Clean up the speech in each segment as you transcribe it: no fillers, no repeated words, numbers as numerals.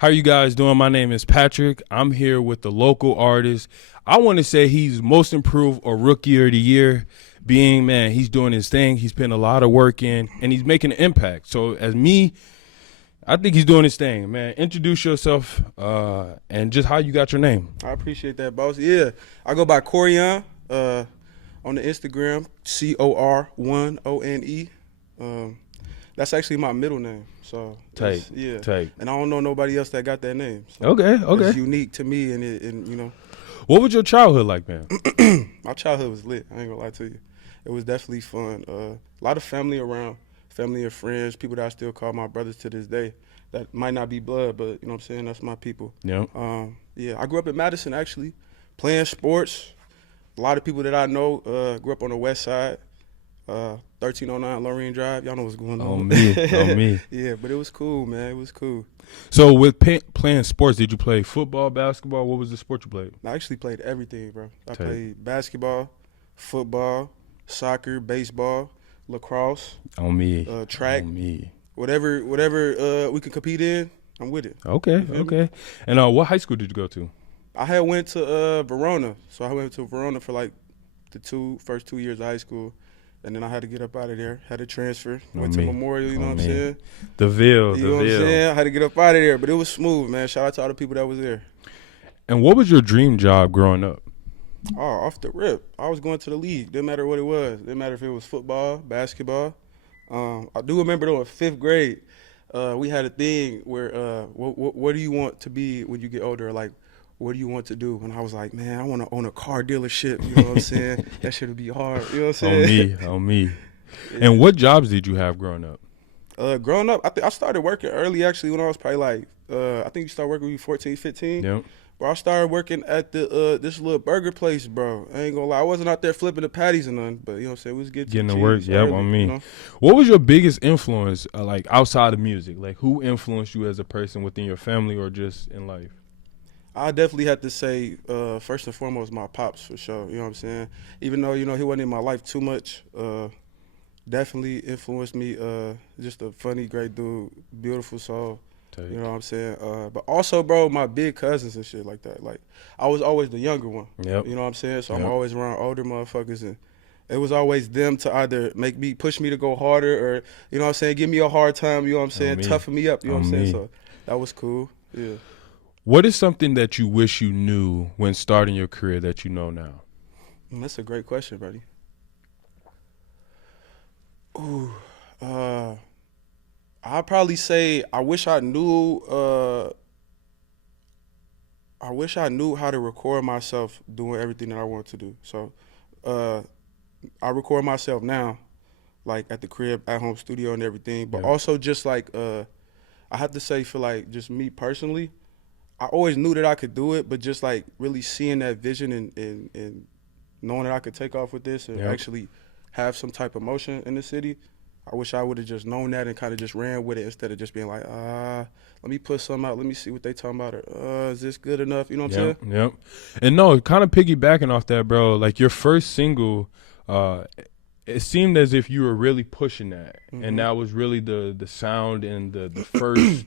How you guys doing? My name is Patrick. I'm here with the local artist. I want to say he's most improved or rookie of the year. Being, man, he's doing his thing. He's putting a lot of work in, and he's making an impact. So as me, I think he's doing his thing, man. Introduce yourself and just how you got your name. I appreciate that, boss. Yeah, I go by cor1one on the Instagram, cor1one. That's actually my middle name. So Tight. And I don't know nobody else that got that name. So Okay. It's unique to me, and you know, What was your childhood like, man? my childhood was lit. I ain't gonna lie to you. It was definitely fun. A lot of family around, family and friends, people that I still call my brothers to this day. That might not be blood, but you know what I'm saying? That's my people. Yeah. I grew up in Madison, actually, playing sports. A lot of people that I know grew up on the west side, 1309 Lorraine Drive. Y'all know what's going on. On me. Yeah, but it was cool, man. It was cool. So with playing sports, did you play football, basketball? What was the sport you played? I actually played everything, bro. I Tight. played basketball, football, soccer, baseball, lacrosse, On me. track. On me. Whatever we could compete in, I'm with it. Okay. And what high school did you go to? I had went to Verona, so I went to Verona for like the first 2 years of high school, and then I had to get up out of there. Had to transfer. Went to Memorial, you know what I'm saying? The Ville. You know what I'm saying? I had to get up out of there, but it was smooth, man. Shout out to all the people that was there. And what was your dream job growing up? Oh, off the rip, I was going to the league. Didn't matter what it was. Didn't matter if it was football, basketball. I do remember though in 5th grade, we had a thing where what do you want to be when you get older? Like, what do you want to do? And I was like, man, I want to own a car dealership. You know what I'm saying? That shit would be hard. You know what I'm saying? On me. Yeah. And what jobs did you have growing up? Growing up, I started working early actually when I was probably like, I think you start working when you 14, 15. Yep. Bro, I started working at the this little burger place, bro. I ain't gonna lie, I wasn't out there flipping the patties or nothing, but you know what I'm saying? We was getting to the work. Yep, early, on me. You know? What was your biggest influence, like outside of music? Like, who influenced you as a person within your family or just in life? I definitely had to say, first and foremost, my pops for sure. You know what I'm saying? Even though, you know, he wasn't in my life too much, definitely influenced me. Just a funny, great dude, beautiful soul. You know what I'm saying? But also, bro, my big cousins and shit like that. Like, I was always the younger one. Yep. You know what I'm saying? So Yep. I'm always around older motherfuckers, and it was always them to either push me to go harder, or, you know what I'm saying, give me a hard time, you know what I'm saying, toughen me up, you know what I'm saying? So that was cool, yeah. What is something that you wish you knew when starting your career that you know now? That's a great question, buddy. Ooh, I'd probably say I wish I knew how to record myself doing everything that I want to do. So I record myself now, like at the crib, at home studio and everything. But also just like I have to say, for like just me personally, I always knew that I could do it, but just like really seeing that vision and knowing that I could take off with this and actually have some type of motion in the city, I wish I would have just known that and kind of just ran with it instead of just being like, let me put something out, let me see what they talking about, or is this good enough? You know what I'm saying? Yep. And no, kind of piggybacking off that, bro, like your first single, it seemed as if you were really pushing that. Mm-hmm. And that was really the sound and the first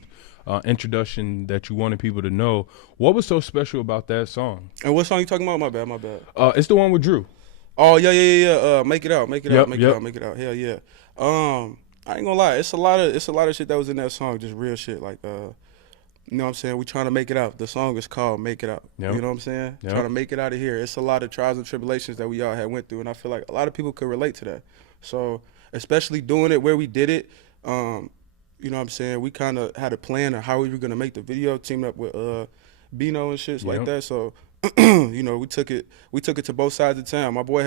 introduction that you wanted people to know. What was so special about that song? And what song you talking about? My bad. It's the one with Drew. Oh, yeah. Make it out. Hell yeah. I ain't gonna lie, it's a lot of shit that was in that song, just real shit. Like, you know what I'm saying? We trying to make it out. The song is called Make It Out. You know what I'm saying? Trying to make it out of here. It's a lot of trials and tribulations that we all had went through, and I feel like a lot of people could relate to that. So, especially doing it where we did it, you know what I'm saying? We kind of had a plan of how we were gonna make the video, teamed up with Bino and shit like that. So, you know, we took it to both sides of town. My boy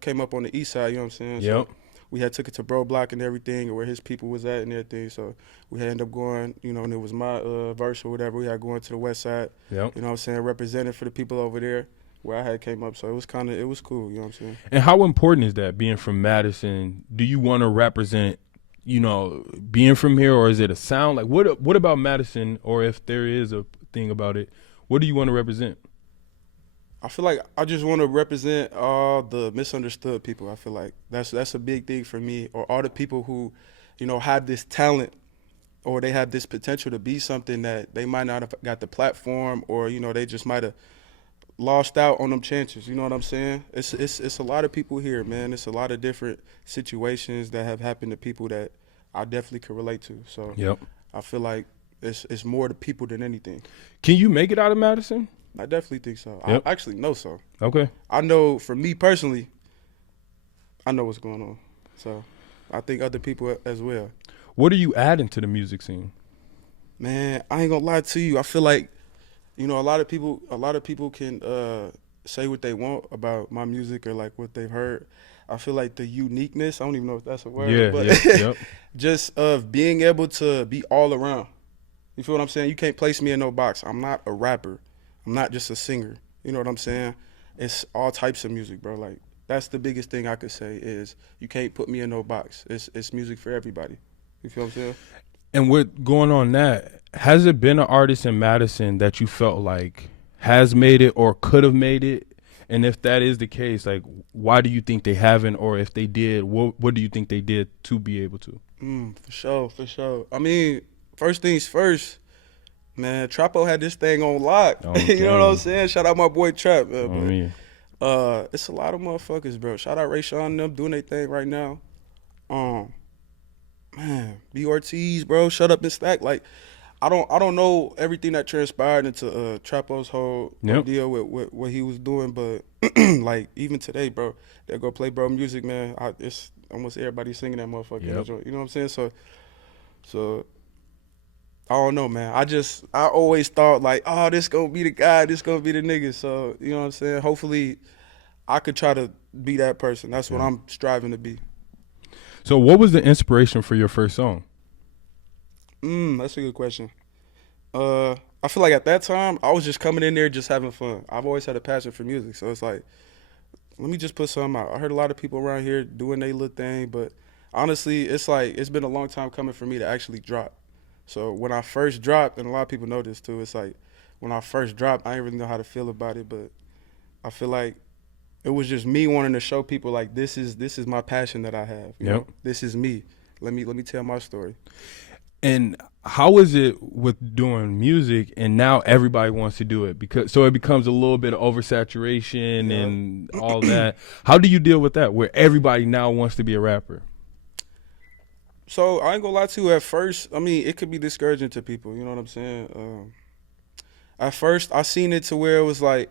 came up on the east side, you know what I'm saying? So we had took it to Bro Block and everything, and where his people was at and everything. So we had ended up going, you know, and it was my verse or whatever. We had going to the west side, you know what I'm saying, representing for the people over there where I had came up. So it was cool, you know what I'm saying? And how important is that, being from Madison? Do you want to represent, you know, being from here, or is it a sound? Like, what about Madison, or if there is a thing about it, what do you want to represent? I feel like I just want to represent all the misunderstood people. I feel like that's a big thing for me, or all the people who, you know, have this talent or they have this potential to be something that they might not have got the platform, or they just might have lost out on them chances. You know what I'm saying? It's a lot of people here, man. It's a lot of different situations that have happened to people that I definitely could relate to. So Yep. I feel like it's more the people than anything. Can you make it out of Madison? I definitely think so. Yep. I actually know so. Okay. I know for me personally, I know what's going on. So I think other people as well. What are you adding to the music scene? Man, I ain't gonna lie to you. I feel like, a lot of people can say what they want about my music or like what they've heard. I feel like the uniqueness, I don't even know if that's a word, but Yep. just of being able to be all around. You feel what I'm saying? You can't place me in no box. I'm not a rapper. I'm not just a singer. You know what I'm saying? It's all types of music, bro. Like, that's the biggest thing I could say is you can't put me in no box. It's music for everybody. You feel what I'm saying? And with going on that, has it been an artist in Madison that you felt like has made it or could have made it? And if that is the case, like, why do you think they haven't? Or if they did, what do you think they did to be able to? For sure. I mean, first things first, man, Trapo had this thing on lock. Okay. You know what I'm saying? Shout out my boy Trap. It's a lot of motherfuckers, bro. Shout out Ray Sean and them doing their thing right now. Man, B Ortiz, bro, Shut Up and Stack. Like, I don't know everything that transpired into Trapo's whole deal with what he was doing, but like even today, bro, they go play bro music, man. It's almost everybody singing that motherfucker. Yep. You know what I'm saying? So I don't know, man. I always thought like, oh, this gonna be the guy, this gonna be the nigga. So you know what I'm saying? Hopefully, I could try to be that person. That's what I'm striving to be. So what was the inspiration for your first song? That's a good question. I feel like at that time, I was just coming in there just having fun. I've always had a passion for music, so it's like, let me just put something out. I heard a lot of people around here doing their little thing, but honestly, it's like, it's been a long time coming for me to actually drop. So when I first dropped, and a lot of people know this too, it's like, when I first dropped, I didn't really know how to feel about it, but I feel like it was just me wanting to show people like, this is my passion that I have. You know? This is me. Let me tell my story. And how is it with doing music and now everybody wants to do it, because so it becomes a little bit of oversaturation and all that. How do you deal with that where everybody now wants to be a rapper? So I ain't gonna lie to you, at first, I mean, it could be discouraging to people, you know what I'm saying? At first I seen it to where it was like,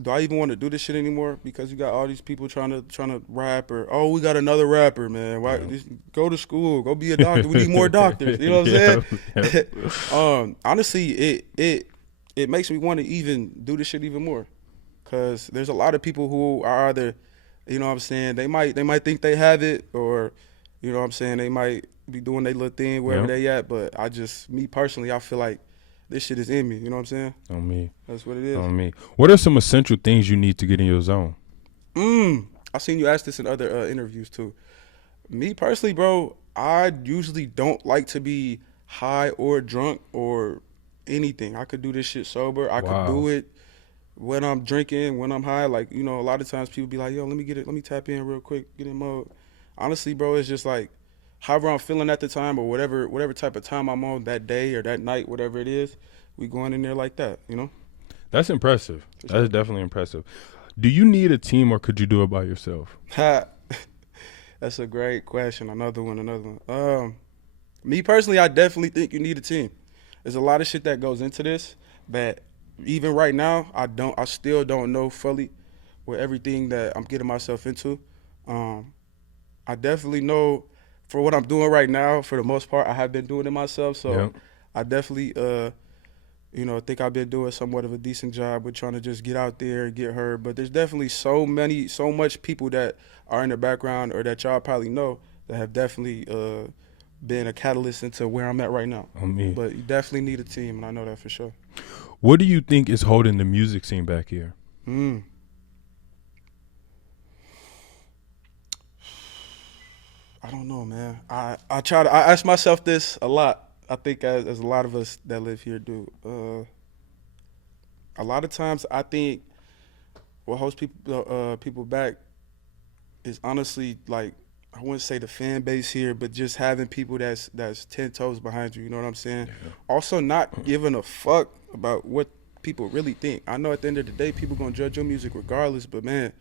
do I even want to do this shit anymore? Because you got all these people trying to rap, or we got another rapper, man. Why go to school, go be a doctor. We need more doctors. You know what I'm saying? Honestly, it makes me want to even do this shit even more, because there's a lot of people who are either, you know what I'm saying, they might think they have it, or you know what I'm saying, they might be doing their little thing wherever they at. But me personally, I feel like this shit is in me, you know what I'm saying? On me. That's what it is. On me. What are some essential things you need to get in your zone? I seen you ask this in other interviews too. Me personally, bro, I usually don't like to be high or drunk or anything. I could do this shit sober. I could do it when I'm drinking, when I'm high. Like, a lot of times people be like, yo, let me tap in real quick, get in mode. Honestly, bro, it's just like, however I'm feeling at the time, or whatever type of time I'm on that day or that night, whatever it is, we going in there like that, That's impressive. That's definitely impressive. Do you need a team, or could you do it by yourself? That's a great question. Another one. Me personally, I definitely think you need a team. There's a lot of shit that goes into this that even right now, I still don't know fully with everything that I'm getting myself into. I definitely know for what I'm doing right now, for the most part, I have been doing it myself. So I definitely, think I've been doing somewhat of a decent job with trying to just get out there and get heard. But there's definitely so much people that are in the background, or that y'all probably know, that have definitely been a catalyst into where I'm at right now. But you definitely need a team, and I know that for sure. What do you think is holding the music scene back here? I don't know, man. I ask myself this a lot. I think as a lot of us that live here do. A lot of times I think what holds people back is honestly like I wouldn't say the fan base here, but just having people that's 10 toes behind you. You know what I'm saying? Yeah. Also, not giving a fuck about what people really think. I know at the end of the day, people gonna judge your music regardless. But man,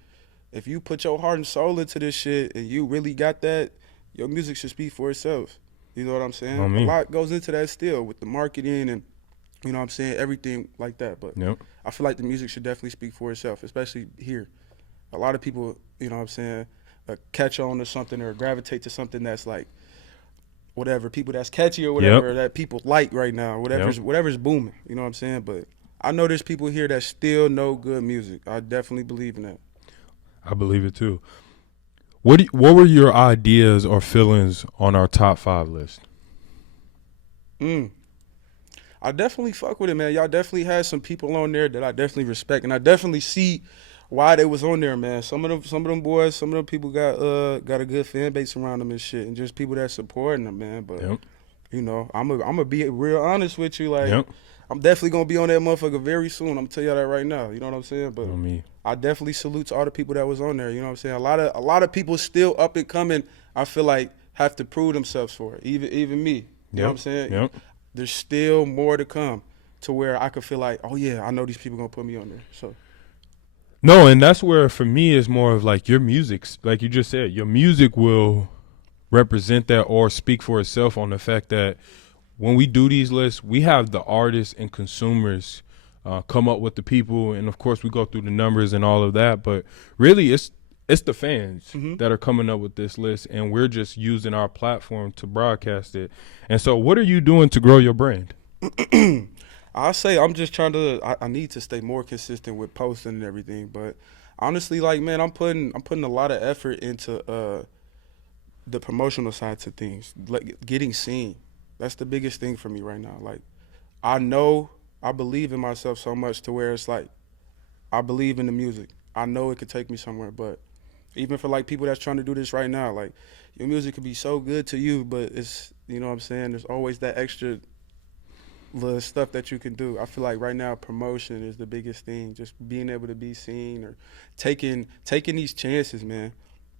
if you put your heart and soul into this shit and you really got that, your music should speak for itself. You know what I'm saying? I mean. A lot goes into that still with the marketing and you know what I'm saying, everything like that. But Yep. I feel like the music should definitely speak for itself, especially here. A lot of people, you know what I'm saying, catch on to something or gravitate to something that's like whatever, people that's catchy or whatever, or that people like right now, whatever's booming. You know what I'm saying? But I know there's people here that still know good music. I definitely believe in that. I believe it too. What were your ideas or feelings on our top 5 list? I definitely fuck with it, man. Y'all definitely had some people on there that I definitely respect, and I definitely see why they was on there, man. Some of them boys, some of them people got a good fan base around them and shit, and just people that supporting them, man. But you know, I'm gonna be real honest with you, like I'm definitely gonna be on that motherfucker very soon. I'm gonna tell y'all that right now. You know what I'm saying? But I definitely salute to all the people that was on there. You know what I'm saying? A lot of people still up and coming. I feel like have to prove themselves for it. Even me. You know what I'm saying? There's still more to come to where I could feel like, oh yeah, I know these people gonna put me on there. So. No, and that's where for me it's more of like your music, like you just said, your music will represent that or speak for itself on the fact that when we do these lists, we have the artists and consumers come up with the people, and of course we go through the numbers and all of that, but really it's the fans that are coming up with this list, and we're just using our platform to broadcast it. And so what are you doing to grow your brand? I say I'm just trying to. I need to stay more consistent with posting and everything. But honestly, like man, I'm putting a lot of effort into the promotional side to things, like getting seen. That's the biggest thing for me right now. Like I believe in myself so much to where it's like I believe in the music. I know it could take me somewhere, but even for like people that's trying to do this right now, like your music could be so good to you, but it's you know what I'm saying. There's always that extra. The stuff that you can do. I feel like right now promotion is the biggest thing. Just being able to be seen or taking these chances, man.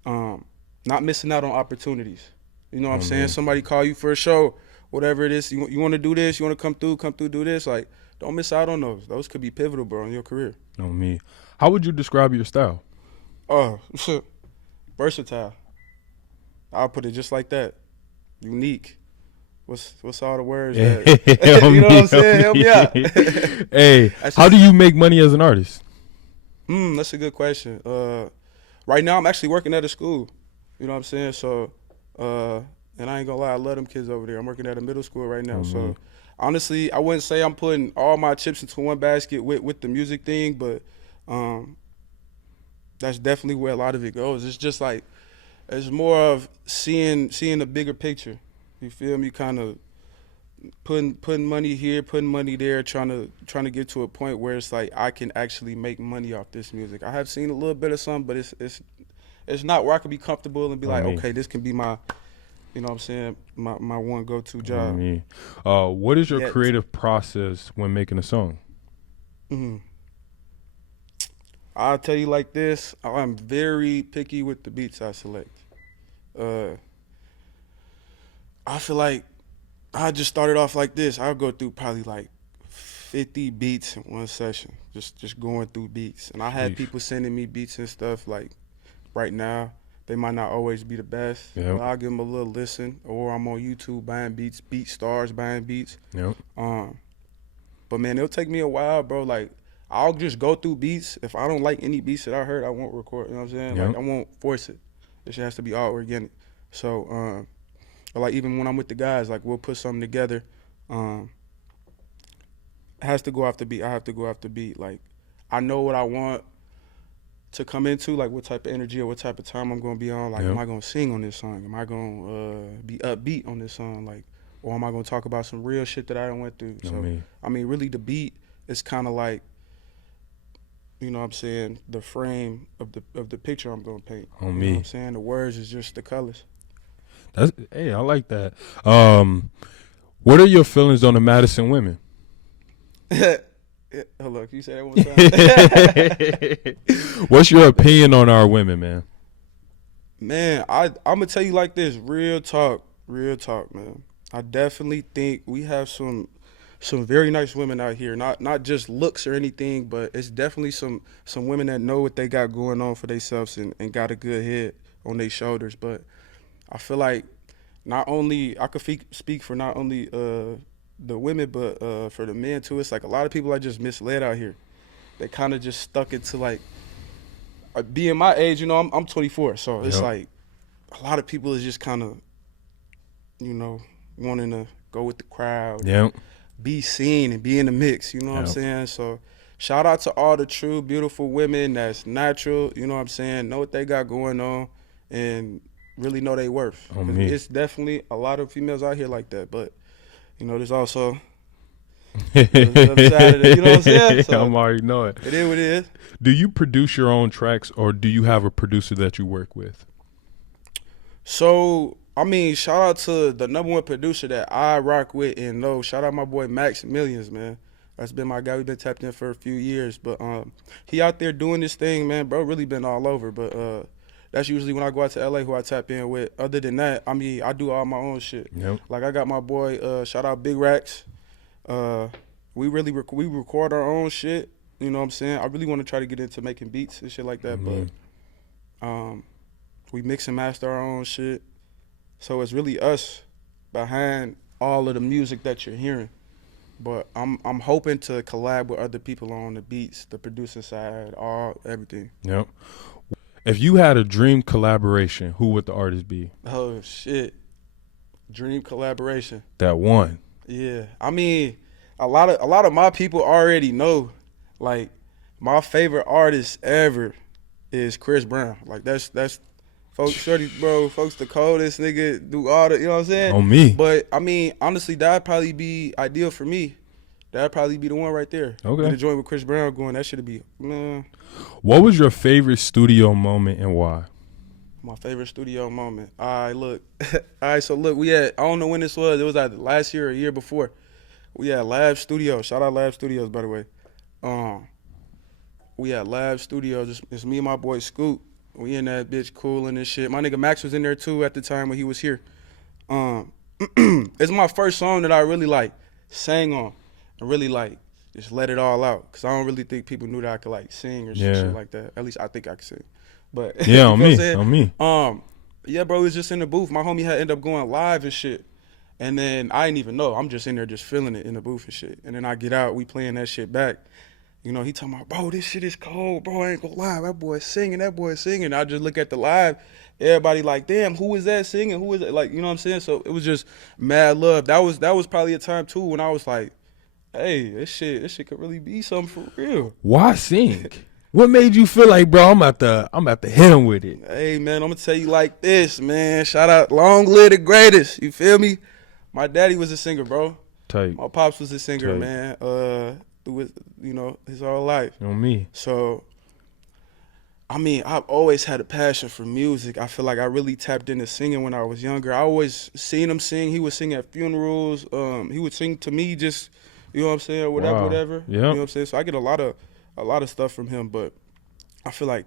Not missing out on opportunities. You know what I'm saying? Somebody call you for a show, whatever it is. You want to do this? You want to come through, do this? Like, don't miss out on those. Those could be pivotal, bro, in your career. On me. How would you describe your style? Oh, versatile. I'll put it just like that. Unique. What's all the words? That, you know what I'm saying? Help me out. Hey, how do you make money as an artist? That's a good question. Right now I'm actually working at a school. You know what I'm saying? So, and I ain't gonna lie, I love them kids over there. I'm working at a middle school right now. So, honestly, I wouldn't say I'm putting all my chips into one basket with the music thing, but that's definitely where a lot of it goes. It's just like it's more of seeing the bigger picture. You feel me? Kind of putting money here, putting money there, trying to get to a point where it's like I can actually make money off this music. I have seen a little bit of some, but it's not where I could be comfortable and be like, okay, this can be my, you know what I'm saying, my one go-to job. What is your creative process when making a song? I'll tell you like this. I'm very picky with the beats I select. I feel like I just started off like this. I'll go through probably like 50 beats in one session, just going through beats. And I had people sending me beats and stuff like right now. They might not always be the best, but I'll give them a little listen. Or I'm on YouTube buying beats, BeatStars buying beats. But man, it'll take me a while, bro. Like I'll just go through beats. If I don't like any beats that I heard, I won't record. You know what I'm saying? Like I won't force it. It just has to be all organic. So. Like even when I'm with the guys, like we'll put something together. It has to go off the beat. I have to go off the beat. Like I know what I want to come into, like what type of energy or what type of time I'm gonna be on. Like am I gonna sing on this song? Am I gonna be upbeat on this song? Like, or am I gonna talk about some real shit that I done went through? So I mean, really the beat is kind of like, you know what I'm saying, the frame of the picture I'm gonna paint. You know what I'm saying? The words is just the colors. Hey, I like that. What are your feelings on the Madison women? Hold on, can you say that one time? What's your opinion on our women, man? Man, I'm gonna tell you like this, real talk, man. I definitely think we have some very nice women out here. Not just looks or anything, but it's definitely some women that know what they got going on for themselves and got a good head on their shoulders. But I feel like not only I could speak for not only the women, but for the men too. It's like a lot of people are just misled out here. They kind of just stuck into like being my age. You know, I'm 24, so it's Yep. like a lot of people is just kind of, you know, wanting to go with the crowd, Yep. be seen and be in the mix. You know what I'm Yep. saying? So shout out to all the true, beautiful women that's natural. You know what I'm saying? Know what they got going on and really know they worth. On 'Cause me. it's definitely a lot of females out here like that, but you know, there's also The other side of it, you know what I'm saying? So I'm already knowing. it is what it is. Do you produce your own tracks, or do you have a producer that you work with? So, I mean, shout out to the number one producer that I rock with and know. Shout out my boy Max Millions, man. That's been my guy. We've been tapped in for a few years. But he out there doing this thing, man. Bro, really been all over. But that's usually when I go out to LA who I tap in with. Other than that, I mean, I do all my own shit. Yep. Like I got my boy, shout out Big Racks. We really we record our own shit. You know what I'm saying? I really want to try to get into making beats and shit like that. Mhm. But we mix and master our own shit. So it's really us behind all of the music that you're hearing. But I'm hoping to collab with other people on the beats, the producing side, everything. Yep. If you had a dream collaboration, who would the artist be? Oh shit. Dream collaboration. That one. Yeah. I mean, a lot of my people already know, like, my favorite artist ever is Chris Brown. Like that's folks, shorty, bro, folks the coldest nigga, do all the, you know what I'm saying? On me. But I mean, honestly, that'd probably be ideal for me. That'd probably be the one right there. Okay. Get a joint with Chris Brown going, that should be, man. What was your favorite studio moment and why? My favorite studio moment. All right, look. All right, so look, we had, I don't know when this was. It was either last year or a year before. We had Lab Studios. Shout out Lab Studios, by the way. We had Lab Studios. It's me and my boy Scoot. We in that bitch cooling and shit. My nigga Max was in there too at the time when he was here. It's my first song that I really like sang on and really like just let it all out. Cause I don't really think people knew that I could like sing or shit like that. At least I think I could sing. But Yeah, you on know me. what I'm On me. saying? Yeah, bro, he was just in the booth. My homie had ended up going live and shit. And then I didn't even know. I'm just in there just feeling it in the booth and shit. And then I get out, we playing that shit back. You know, he talking about, bro, this shit is cold, bro. I ain't gonna lie. That boy singing. I just look at the live. Everybody like, damn, who is that singing? Who is it? Like, you know what I'm saying? So it was just mad love. That was probably a time too when I was like, hey, this shit could really be something for real. Why sing? What made you feel like, bro, I'm about to hit him with it? Hey, man, I'm gonna tell you like this, man. Shout out, long live the greatest. You feel me? My daddy was a singer, bro. Tight. My pops was a singer, Tight. man. Through his whole life. On me. So, I mean, I've always had a passion for music. I feel like I really tapped into singing when I was younger. I always seen him sing. He would sing at funerals. He would sing to me, just, you know what I'm saying, whatever, Wow. whatever. Yep. You know what I'm saying? So I get a lot of stuff from him, but I feel like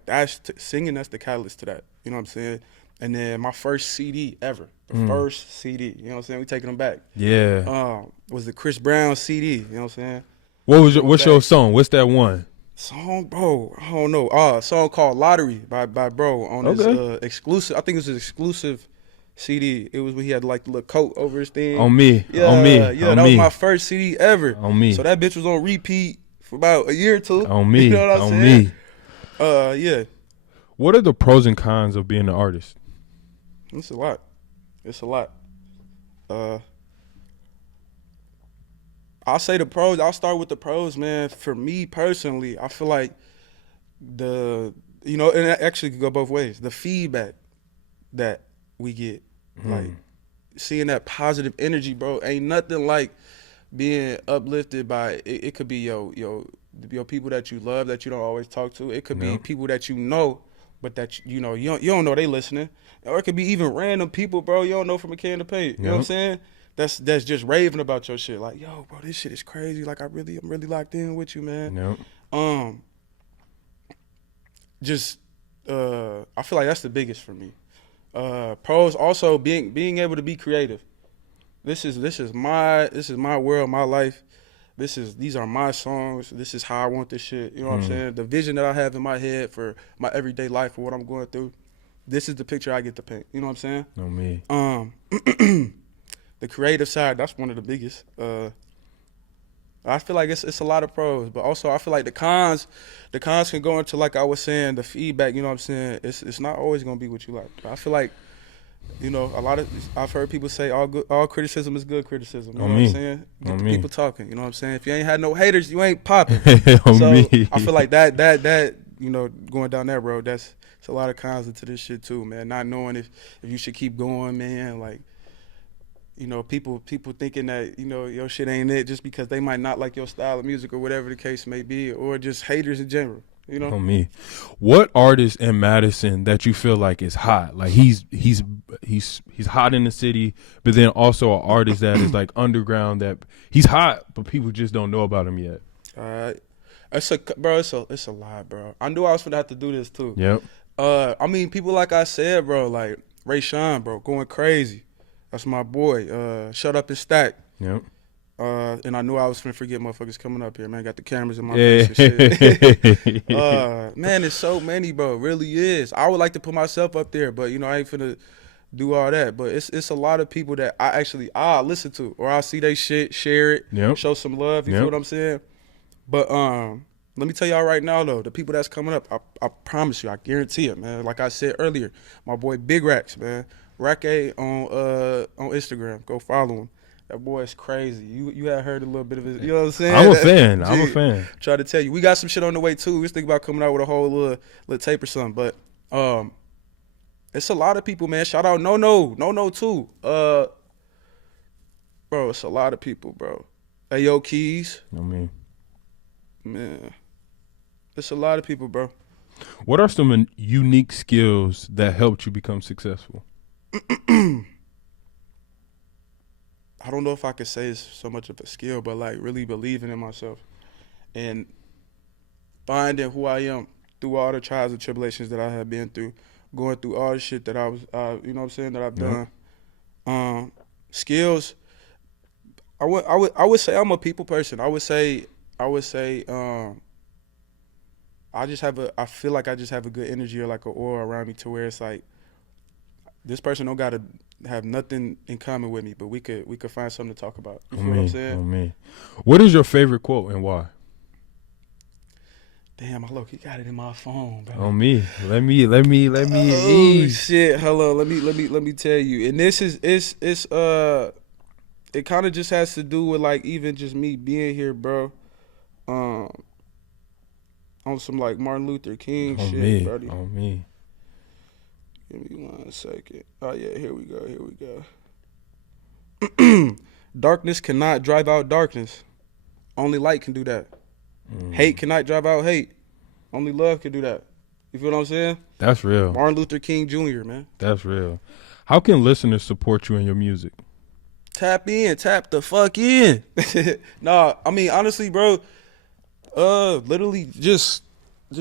singing, that's the catalyst to that. You know what I'm saying? And then my first CD ever, the first CD, you know what I'm saying? We taking them back. Yeah. Was the Chris Brown CD, you know what I'm saying? What's your song? What's that one? Song, bro, I don't know. A song called Lottery by bro on his exclusive, I think it was his exclusive CD. It was when he had like the little coat over his thing. On me. Yeah, On me. yeah, on that me. was my first CD ever. On me. So that bitch was on repeat for about a year or two. On me. You know what I'm on saying? me. Yeah. What are the pros and cons of being an artist? It's a lot. It's a lot. I'll say the pros. I'll start with the pros, man. For me personally, I feel like and it actually could go both ways. The feedback that we get, like seeing that positive energy, bro, ain't nothing like being uplifted by it could be your people that you love that you don't always talk to. It could be people that you know, but that you don't know they listening. Or it could be even random people, bro, you don't know from a can of paint. You know what I'm saying? That's just raving about your shit. Like, yo, bro, this shit is crazy. Like, I'm really locked in with you, man. Yep. I feel like that's the biggest for me. Pros also being able to be creative. This is my world, my life. These are my songs. This is how I want this shit. You know what I'm saying? The vision that I have in my head for my everyday life, for what I'm going through. This is the picture I get to paint. You know what I'm saying? No me. The creative side, that's one of the biggest. I feel like it's a lot of pros, but also I feel like the cons can go into, like I was saying, the feedback. You know what I'm saying? It's not always gonna be what you like. I feel like, you know, I've heard people say all criticism is good criticism. You know what I'm saying? Get the people talking. You know what I'm saying? If you ain't had no haters, you ain't popping. So I feel like that you know, going down that road, it's a lot of cons into this shit too, man. Not knowing if you should keep going, man. Like, you know, people thinking that, you know, your shit ain't it just because they might not like your style of music or whatever the case may be, or just haters in general. You know? On me. What artist in Madison that you feel like is hot? Like he's hot in the city, but then also an artist that is like underground, that he's hot, but people just don't know about him yet. It's a lot, bro. I knew I was gonna have to do this too. Yep. I mean, people like I said, bro, like Ray Sean, bro, going crazy. That's my boy. Shut Up and Stack. Yep. And I knew I was finna forget motherfuckers coming up here, man. Got the cameras in my face and shit. Man, it's so many, bro. It really is. I would like to put myself up there, but, you know, I ain't finna do all that. But it's a lot of people that I listen to, or I see they shit, share it, show some love. You feel what I'm saying? But let me tell y'all right now, though, the people that's coming up, I promise you, I guarantee it, man. Like I said earlier, my boy Big Racks, man. Rack A on Instagram. Go follow him. That boy is crazy. You had heard a little bit of his, you know what I'm saying? I'm a fan. Try to tell you. We got some shit on the way too. We was thinking about coming out with a whole little tape or something. But it's a lot of people, man. Shout out No too. Bro, it's a lot of people, bro. Ayo Keys. I mean, man. It's a lot of people, bro. What are some unique skills that helped you become successful? I don't know if I could say it's so much of a skill, but like really believing in myself and finding who I am through all the trials and tribulations that I have been through, going through all the shit that I was, you know what I'm saying, that I've done. Skills, I would say I'm a people person. I feel like I just have a good energy, or like an aura around me, to where it's like, this person don't gotta have nothing in common with me, but we could find something to talk about. You feel what I'm saying? What is your favorite quote and why? Damn, I look, he got it in my phone, bro. On me. Let me. Oh shit! Hello, let me tell you. And this is it kind of just has to do with like even just me being here, bro. On some like Martin Luther King shit, buddy. On me. Give me 1 second. Oh, yeah, here we go. Darkness cannot drive out darkness. Only light can do that. Hate cannot drive out hate. Only love can do that. You feel what I'm saying? That's real. Martin Luther King Jr., man. That's real. How can listeners support you in your music? Tap the fuck in. Nah, I mean, honestly, bro, literally just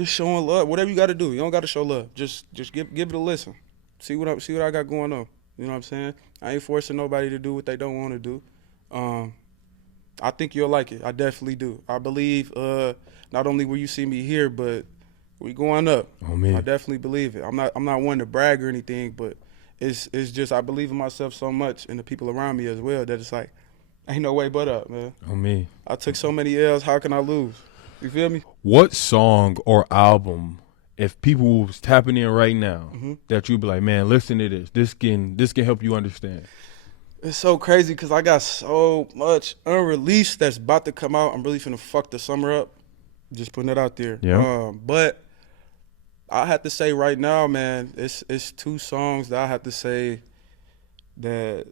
showing love. Whatever you got to do, you don't got to show love. Just give it a listen. See what I got going on. You know what I'm saying? I ain't forcing nobody to do what they don't want to do. I think you'll like it. I definitely do. I believe not only will you see me here, but we going up. Oh, man. I definitely believe it. I'm not one to brag or anything, but it's just I believe in myself so much and the people around me as well that it's like ain't no way but up, man. Oh, me. I took so many L's. How can I lose? You feel me? What song or album, if people was tapping in right now, that you'd be like, man, listen to this. This can help you understand. It's so crazy because I got so much unreleased that's about to come out. I'm really finna fuck the summer up. Just putting it out there. Yeah. But I have to say right now, man, it's 2 songs that I have to say that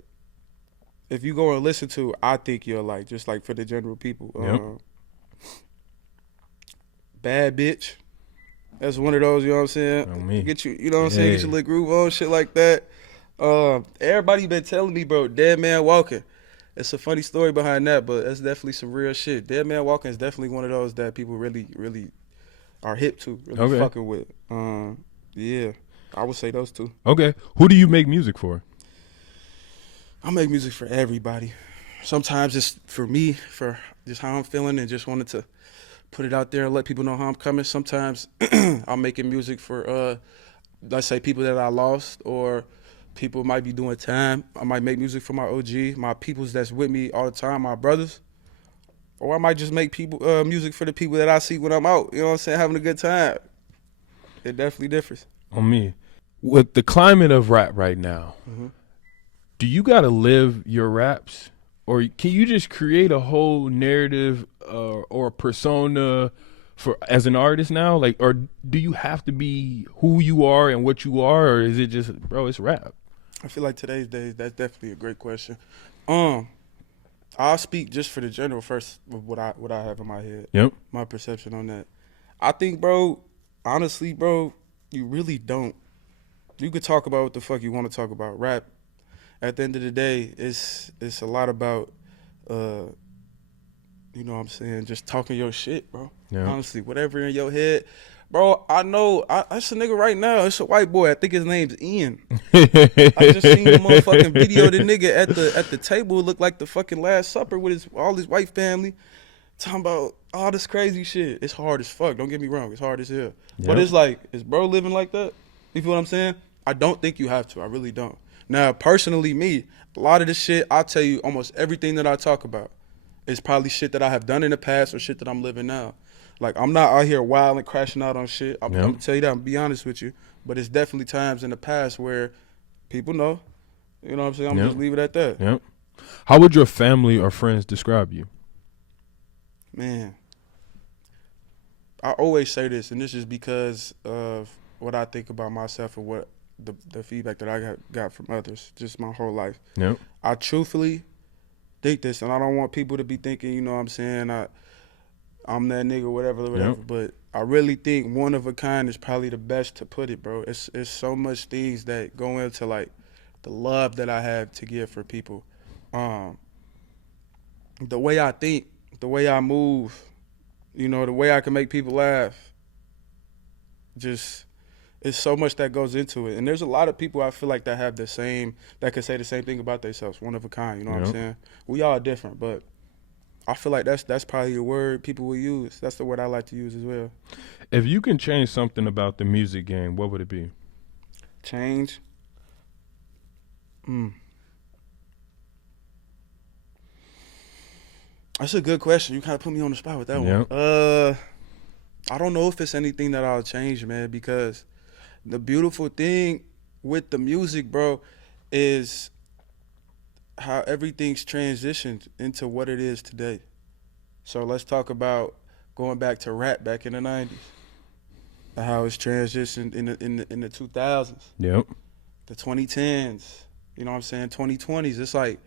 if you go and listen to, I think you'll like, just like for the general people. Bad Bitch. That's one of those, you know what I'm saying? Get you, you know what I'm saying? Get your little groove on, shit like that. Everybody been telling me, bro, Dead Man Walking. It's a funny story behind that, but that's definitely some real shit. Dead Man Walking is definitely one of those that people really, really are hip to, really fucking with. Yeah. I would say those two. Okay. Who do you make music for? I make music for everybody. Sometimes it's for me, for just how I'm feeling and just wanted to put it out there and let people know how I'm coming. Sometimes I'm making music for, let's say, people that I lost or people might be doing time. I might make music for my OG, my peoples that's with me all the time, my brothers. Or I might just make people music for the people that I see when I'm out, you know what I'm saying, having a good time. It definitely differs. On me. With the climate of rap right now, do you got to live your raps? Or can you just create a whole narrative or a persona for as an artist now? Like, or do you have to be who you are and what you are, or is it just, bro, it's rap? I feel like today's days, that's definitely a great question. I'll speak just for the general first of what I have in my head. Yep. My perception on that. I think, bro, honestly, bro, you really don't. You could talk about what the fuck you want to talk about. Rap, at the end of the day, it's a lot about, you know what I'm saying, just talking your shit, bro. Yeah. Honestly, whatever in your head. Bro, I know, it's a nigga right now. It's a white boy. I think his name's Ian. I just seen the motherfucking video of the nigga at the table. It looked like the fucking Last Supper with all his white family. Talking about all this crazy shit. It's hard as fuck. Don't get me wrong. It's hard as hell. Yep. But it's like, is bro living like that? You feel what I'm saying? I don't think you have to. I really don't. Now, personally, me, a lot of this shit, I'll tell you almost everything that I talk about is probably shit that I have done in the past or shit that I'm living now. Like, I'm not out here wild and crashing out on shit. I'm going to tell you that. I'm going to be honest with you. But it's definitely times in the past where people know. You know what I'm saying? I'm going to just leave it at that. Yep. How would your family or friends describe you? Man, I always say this, and this is because of what I think about myself and what the feedback that I got from others, just my whole life. Yep. I truthfully think this, and I don't want people to be thinking, you know what I'm saying, I'm that nigga, whatever. Yep. But I really think one of a kind is probably the best to put it, bro. It's so much things that go into, like, the love that I have to give for people. The way I think, the way I move, you know, the way I can make people laugh. Just, it's so much that goes into it. And there's a lot of people I feel like that have the same, that can say the same thing about themselves, one of a kind, you know what I'm saying? We all different, but I feel like that's probably a word people will use. That's the word I like to use as well. If you can change something about the music game, what would it be? Change? That's a good question. You kind of put me on the spot with that one. I don't know if it's anything that I'll change, man, because the beautiful thing with the music, bro, is how everything's transitioned into what it is today. So let's talk about going back to rap back in the 90s, and how it's transitioned in the 2000s. Yep. The 2010s, you know what I'm saying, 2020s. It's like,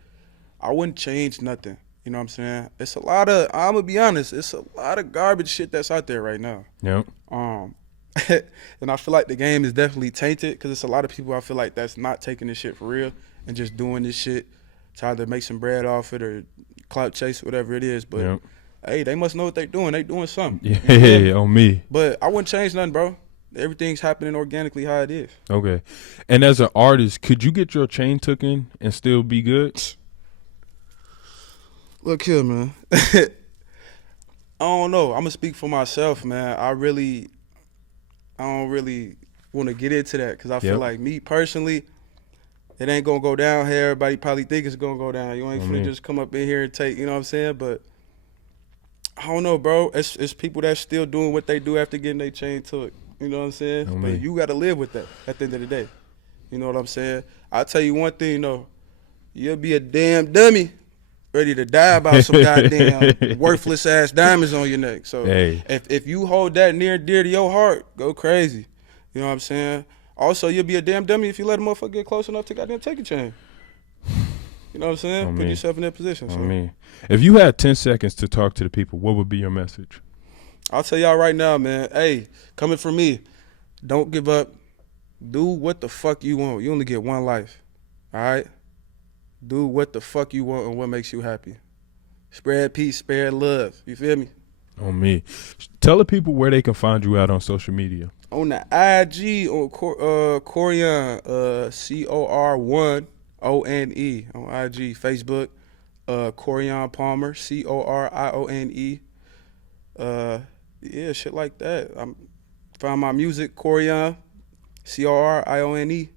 I wouldn't change nothing. You know what I'm saying? It's a lot of, I'm going to be honest, it's a lot of garbage shit that's out there right now. Yep. And I feel like the game is definitely tainted because it's a lot of people I feel like that's not taking this shit for real and just doing this shit to either make some bread off it or clout chase, whatever it is. But, hey, they must know what they're doing. They doing something. Yeah, on me. But I wouldn't change nothing, bro. Everything's happening organically how it is. Okay. And as an artist, could you get your chain taken and still be good? Look here, man. I don't know. I'm going to speak for myself, man. I don't really want to get into that because I feel like me personally, it ain't going to go down here. Everybody probably think it's going to go down. You ain't finna just come up in here and take, you know what I'm saying? But I don't know, bro. It's people that's still doing what they do after getting their chain took. You know what I'm saying? But you got to live with that at the end of the day. You know what I'm saying? I'll tell you one thing, though. You'll be a damn dummy ready to die about some goddamn worthless ass diamonds on your neck. So if you hold that near and dear to your heart, go crazy. You know what I'm saying? Also, you'll be a damn dummy if you let a motherfucker get close enough to goddamn take your chain. You know what I'm saying? Put yourself in that position. So. If you had 10 seconds to talk to the people, what would be your message? I'll tell y'all right now, man. Hey, coming from me, don't give up. Do what the fuck you want. You only get one life. All right? Do what the fuck you want and what makes you happy. Spread peace, spread love. You feel me? On me. Tell the people where they can find you out on social media. On the IG on cor1one, cor1one on IG, Facebook, cor1one Palmer, corione. Yeah, shit like that. I'm find my music, cor1one, corione.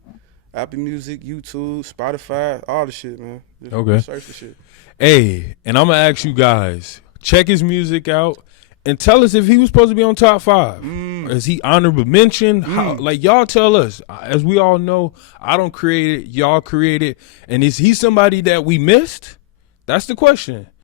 Apple Music, YouTube, Spotify, all the shit, man. Just Okay. search for shit. Hey, and I'm gonna ask you guys, check his music out and tell us if he was supposed to be on top 5. Is he honorable mention? How, like, y'all tell us. As we all know, I don't create it, y'all create it. And is he somebody that we missed? That's the question.